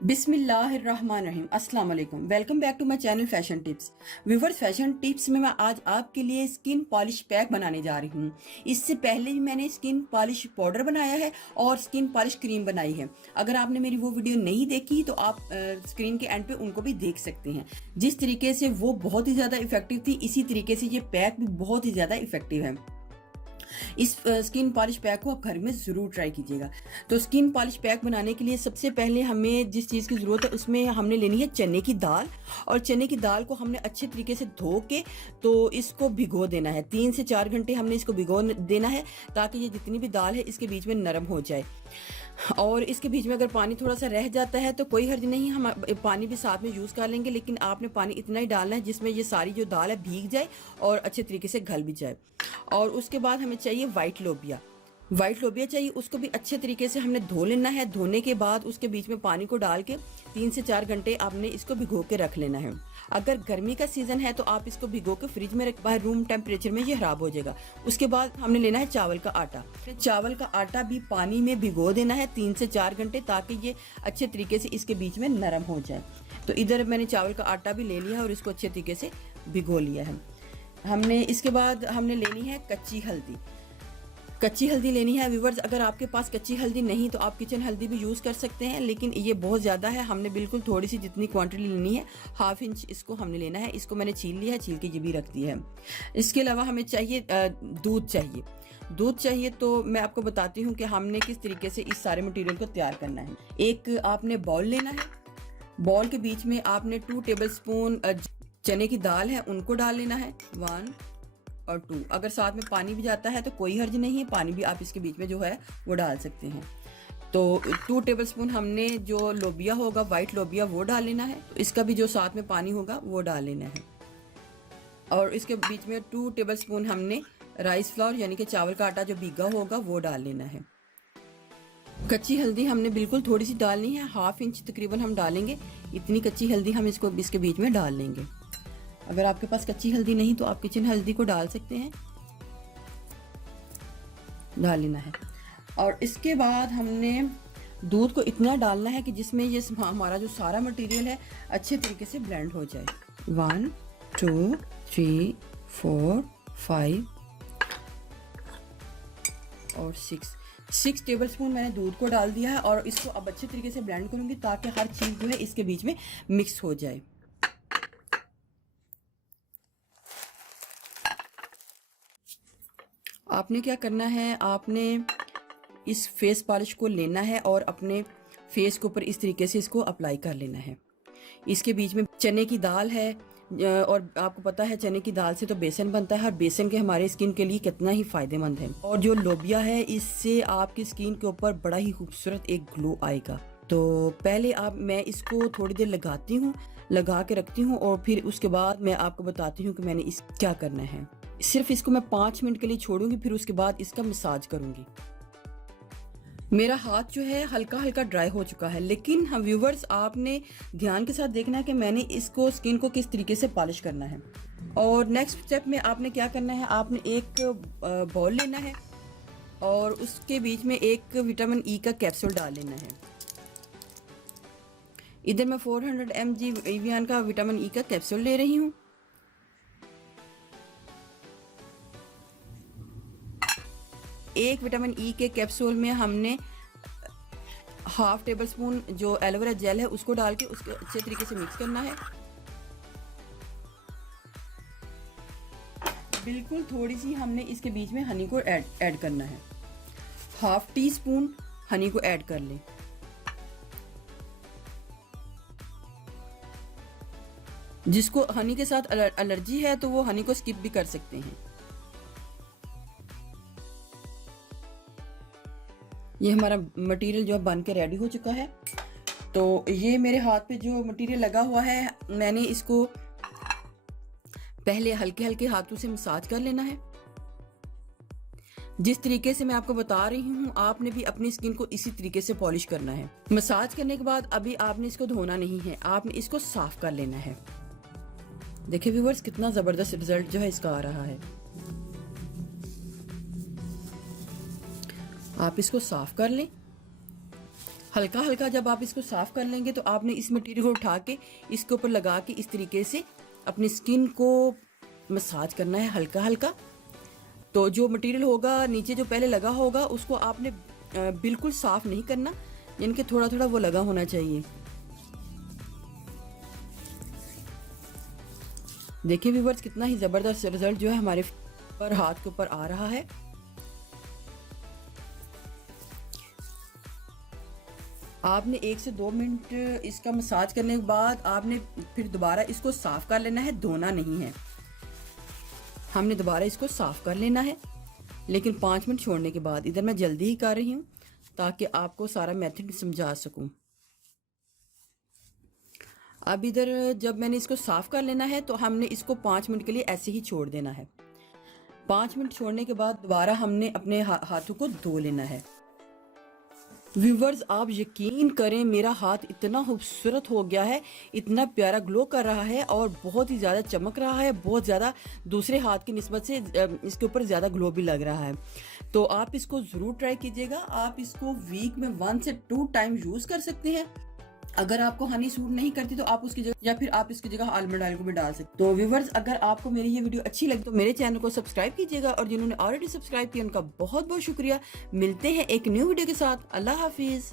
बिस्मिल्लाहिर्रहमानिर्रहीम अस्सलाम वालेकुम। Welcome back to my channel fashion tips. Viewers, fashion tips में मैं आज आपके लिए स्किन पॉलिश पैक बनाने जा रही हूँ। इससे पहले भी मैंने स्किन पॉलिश पाउडर बनाया है और स्किन पॉलिश क्रीम बनाई है। अगर आपने मेरी वो वीडियो नहीं देखी तो आप स्क्रीन के एंड पे उनको भी देख सकते हैं। जिस तरीके से वो बहुत ही ज़्यादा इफेक्टिव थी, इसी तरीके से ये पैक भी बहुत ही ज़्यादा इफेक्टिव है। इस स्किन पॉलिश पैक को आप घर में ज़रूर ट्राई कीजिएगा। तो स्किन पॉलिश पैक बनाने के लिए सबसे पहले हमें जिस चीज़ की ज़रूरत है उसमें हमने लेनी है चने की दाल। और चने की दाल को हमने अच्छे तरीके से धो के तो इसको भिगो देना है। 3 से 4 घंटे हमने इसको भिगो देना है ताकि ये जितनी भी दाल है इसके बीच में नरम हो जाए। और इसके बीच में अगर पानी थोड़ा सा रह जाता है तो कोई हर्ज नहीं, हम पानी भी साथ में यूज़ कर लेंगे, लेकिन आपने पानी इतना ही डालना है जिसमें ये सारी जो दाल है भीग जाए और अच्छे तरीके से घल भी जाए। और उसके बाद हमें चाहिए वाइट लोबिया। वाइट लोबिया चाहिए, उसको भी अच्छे तरीके से हमने धो लेना है। धोने के बाद उसके बीच में पानी को डाल के 3 से 4 घंटे आपने इसको भिगो के रख लेना है। अगर गर्मी का सीज़न है तो आप इसको भिगो के फ्रिज में रख, बाहर रूम टेम्परेचर में ये खराब हो जाएगा। उसके बाद हमने लेना है चावल का आटा। चावल का आटा भी पानी में भिगो देना है 3 से 4 घंटे ताकि ये अच्छे तरीके से इसके बीच में नरम हो जाए। तो इधर मैंने चावल का आटा भी ले लिया है और इसको अच्छे तरीके से भिगो लिया है हमने। इसके बाद हमने लेनी है कच्ची हल्दी। कच्ची हल्दी लेनी है व्यूवर्स। अगर आपके पास कच्ची हल्दी नहीं तो आप किचन हल्दी भी यूज़ कर सकते हैं, लेकिन ये बहुत ज़्यादा है। हमने बिल्कुल थोड़ी सी जितनी क्वांटिटी लेनी है, 1/2 इंच इसको हमने लेना है। इसको मैंने छील लिया है, छील के ये भी रख दिया है। इसके अलावा हमें चाहिए दूध चाहिए। दूध चाहिए तो मैं आपको बताती हूँ कि हमने किस तरीके से इस सारे मटेरियल को तैयार करना है। एक आपने बाउल लेना है। बाउल के बीच में आपने 2 टेबल स्पून चने की दाल है उनको डाल लेना है, 1 और 2। अगर साथ में पानी भी जाता है तो कोई हर्ज नहीं है, पानी भी आप इसके बीच में जो है वो डाल सकते हैं। तो 2 टेबल स्पून हमने जो लोबिया होगा, वाइट लोबिया, वो डाल लेना है। तो इसका भी जो साथ में पानी होगा वो डाल लेना है। और इसके बीच में 2 टेबल स्पून हमने राइस फ्लावर यानी कि चावल का आटा जो भीगा होगा वो डाल लेना है। कच्ची हल्दी हमने बिल्कुल थोड़ी सी डालनी है, 1/2 इंच तकरीबन हम डालेंगे। इतनी कच्ची हल्दी हम इसके बीच में डाल लेंगे। अगर आपके पास कच्ची हल्दी नहीं तो आप किचन हल्दी को डाल सकते हैं, डाल लेना है। और इसके बाद हमने दूध को इतना डालना है कि जिसमें ये हमारा जो सारा मटेरियल है अच्छे तरीके से ब्लेंड हो जाए। 1 2 3 4 5 और 6 टेबल स्पून मैंने दूध को डाल दिया है। और इसको अब अच्छे तरीके से ब्लेंड करूंगी ताकि हर चीज़ जो है इसके बीच में मिक्स हो जाए। आपने क्या करना है, आपने इस फेस पॉलिश को लेना है और अपने फेस के ऊपर इस तरीके से इसको अप्लाई कर लेना है। इसके बीच में चने की दाल है और आपको पता है चने की दाल से तो बेसन बनता है और बेसन के हमारे स्किन के लिए कितना ही फ़ायदेमंद है। और जो लोबिया है इससे आपकी स्किन के ऊपर बड़ा ही खूबसूरत एक ग्लो आएगा। तो पहले मैं इसको थोड़ी देर लगाती हूँ, लगा के रखती हूँ और फिर उसके बाद मैं आपको बताती हूँ कि मैंने इस क्या करना है। सिर्फ इसको मैं 5 मिनट के लिए छोड़ूंगी, फिर उसके बाद इसका मसाज करूंगी। मेरा हाथ जो है हल्का हल्का ड्राई हो चुका है, लेकिन हम व्यूवर्स आपने ध्यान के साथ देखना है कि मैंने इसको स्किन को किस तरीके से पॉलिश करना है। और नेक्स्ट स्टेप में आपने क्या करना है, आपने एक बाउल लेना है और उसके बीच में एक विटामिन ई का कैप्सूल डाल लेना है। इधर मैं 400 mg एवियन का विटामिन ई का कैप्सूल ले रही हूँ। एक विटामिन ई के कैप्सूल में हमने 1/2 टेबल स्पून जो एलोवेरा जेल है उसको डाल के उसको अच्छे तरीके से मिक्स करना है। बिल्कुल थोड़ी सी हमने इसके बीच में हनी को ऐड करना है। 1/2 टीस्पून हनी को ऐड कर लें। जिसको हनी के साथ एलर्जी है तो वो हनी को स्किप भी कर सकते हैं। ये हमारा मटेरियल जो बन के रेडी हो चुका है। तो ये मेरे हाथ पे जो मटेरियल लगा हुआ है, मैंने इसको पहले हल्के हल्के हाथों से मसाज कर लेना है। जिस तरीके से मैं आपको बता रही हूँ आपने भी अपनी स्किन को इसी तरीके से पॉलिश करना है। मसाज करने के बाद अभी आपने इसको धोना नहीं है, आपने इसको साफ कर लेना है। देखिए व्यूअर्स कितना ज़बरदस्त रिजल्ट जो है इसका आ रहा है। आप इसको साफ कर लें। हल्का हल्का जब आप इसको साफ कर लेंगे तो आपने इस मटेरियल को उठा के इसके ऊपर लगा के इस तरीके से अपनी स्किन को मसाज करना है हल्का हल्का। तो जो मटेरियल होगा नीचे जो पहले लगा होगा उसको आपने बिल्कुल साफ नहीं करना, यानी कि थोड़ा थोड़ा वो लगा होना चाहिए। देखिए व्यूअर्स, कितना ही ज़बरदस्त रिजल्ट जो है हमारे पर हाथ के ऊपर आ रहा है। आपने 1 से 2 मिनट इसका मसाज करने के बाद आपने फिर दोबारा इसको साफ कर लेना है, धोना नहीं है। हमने दोबारा इसको साफ कर लेना है, लेकिन 5 मिनट छोड़ने के बाद। इधर मैं जल्दी ही कर रही हूँ ताकि आपको सारा मेथड समझा सकूँ। अब इधर जब मैंने इसको साफ कर लेना है तो हमने इसको 5 मिनट के लिए ऐसे ही छोड़ देना है। 5 मिनट छोड़ने के बाद दोबारा हमने अपने हाथों को धो लेना है। व्यूवर्स, आप यकीन करें मेरा हाथ इतना खूबसूरत हो गया है, इतना प्यारा ग्लो कर रहा है और बहुत ही ज़्यादा चमक रहा है, बहुत ज़्यादा दूसरे हाथ की निस्बत से इसके ऊपर ज़्यादा ग्लो भी लग रहा है। तो आप इसको ज़रूर ट्राई कीजिएगा। आप इसको वीक में 1 से 2 टाइम यूज़ कर सकते हैं। अगर आपको हनी सूट नहीं करती तो आप उसकी जगह या फिर आप इसकी जगह आलमंड ऑयल को भी डाल सकते। तो व्यूवर्स, अगर आपको मेरी ये वीडियो अच्छी लगी तो मेरे चैनल को सब्सक्राइब कीजिएगा, और जिन्होंने ऑलरेडी सब्सक्राइब किया उनका बहुत बहुत शुक्रिया। मिलते हैं एक न्यू वीडियो के साथ। अल्लाह हाफिज़।